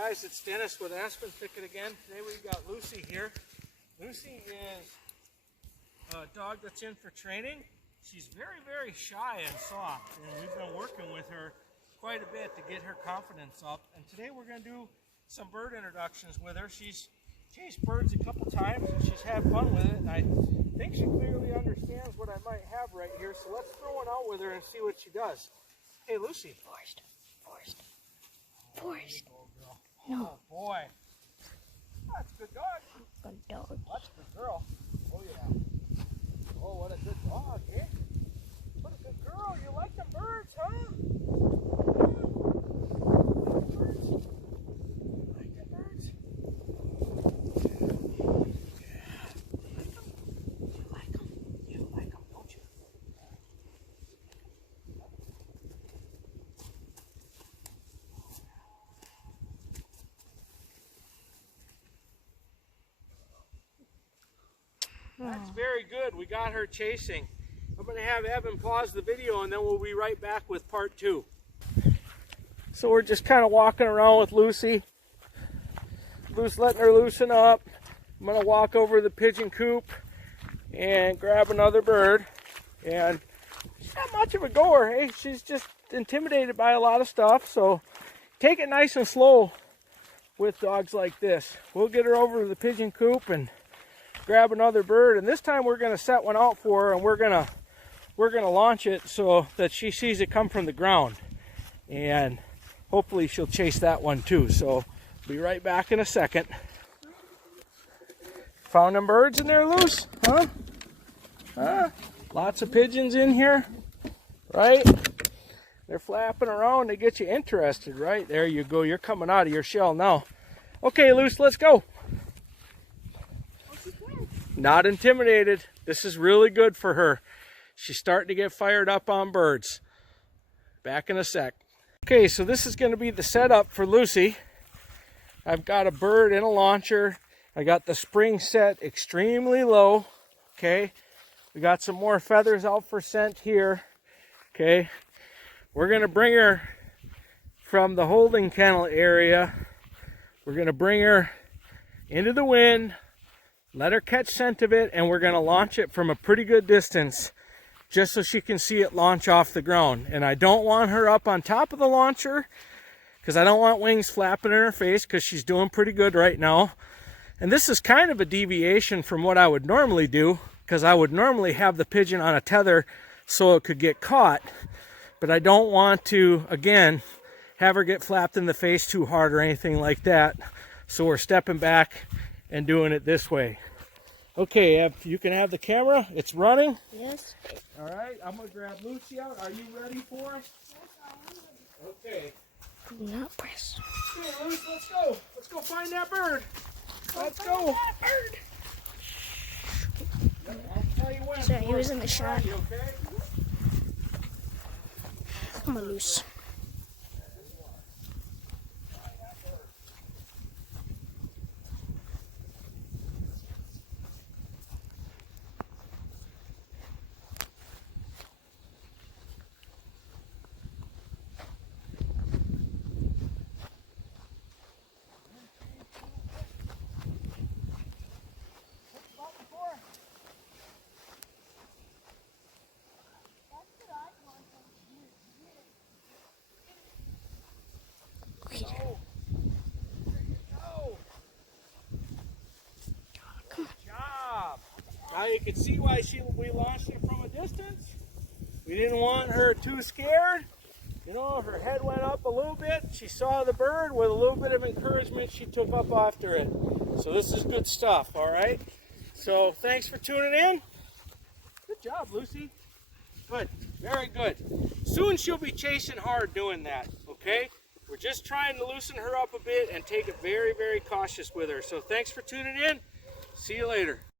guys, it's Dennis with Aspen Thicket again. Today we've got Lucy here. Lucy is a dog that's in for training. She's very, very shy and soft, and we've been working with her quite a bit to get her confidence up. And today we're going to do some bird introductions with her. She's chased birds a couple times and she's had fun with it, and I think she clearly understands what I might have right here. So let's throw one out with her and see what she does. Hey, Lucy. Forced. No. Oh, boy. That's a good dog. Good dog. That's a good girl. Oh, yeah. Oh, what a good dog, eh? What a good girl. You like them birds, huh? Birds. You like the birds? You like them? You like them, don't you? That's very good. We got her chasing. I'm going to have Evan pause the video and then we'll be right back with part 2. So we're just kind of walking around with Lucy. Letting her loosen up. I'm going to walk over to the pigeon coop and grab another bird. And she's not much of a goer, hey? She's just intimidated by a lot of stuff. So take it nice and slow with dogs like this. We'll get her over to the pigeon coop and grab another bird, and this time we're going to set one out for her, and we're going to launch it so that she sees it come from the ground, and hopefully she'll chase that one too. So be right back in a second. Found them birds in there, Luce? Huh? Lots of pigeons in here, right? They're flapping around to get you interested, right? There you go. You're coming out of your shell now. Okay, Luce, let's go. Not intimidated. This is really good for her. She's starting to get fired up on birds. Back in a sec. Okay, so this is going to be the setup for Lucy. I've got a bird in a launcher. I got the spring set extremely low. Okay, we got some more feathers out for scent here. Okay, we're going to bring her from the holding kennel area. We're going to bring her into the wind. Let her catch scent of it, and we're going to launch it from a pretty good distance just so she can see it launch off the ground. And I don't want her up on top of the launcher because I don't want wings flapping in her face because she's doing pretty good right now. And this is kind of a deviation from what I would normally do because I would normally have the pigeon on a tether so it could get caught. But I don't want to, again, have her get flapped in the face too hard or anything like that. So we're stepping back and doing it this way. Okay, if you can have the camera, it's running. Yes. All right, I'm gonna grab Lucy out. Are you ready for us? Yes, I am. Okay. Do not press. Okay, Lucy, let's go. Let's go find that bird. Let's go. Bird. Yep, I'll tell you when. Sorry, he was in the shot. You okay? Come on, Loose. Now you can see why we launched it from a distance. We didn't want her too scared. You know, her head went up a little bit. She saw the bird with a little bit of encouragement. She took up after it. So this is good stuff, all right? So thanks for tuning in. Good job, Lucy. Good, very good. Soon she'll be chasing hard doing that, okay? We're just trying to loosen her up a bit and take it very, very cautious with her. So thanks for tuning in. See you later.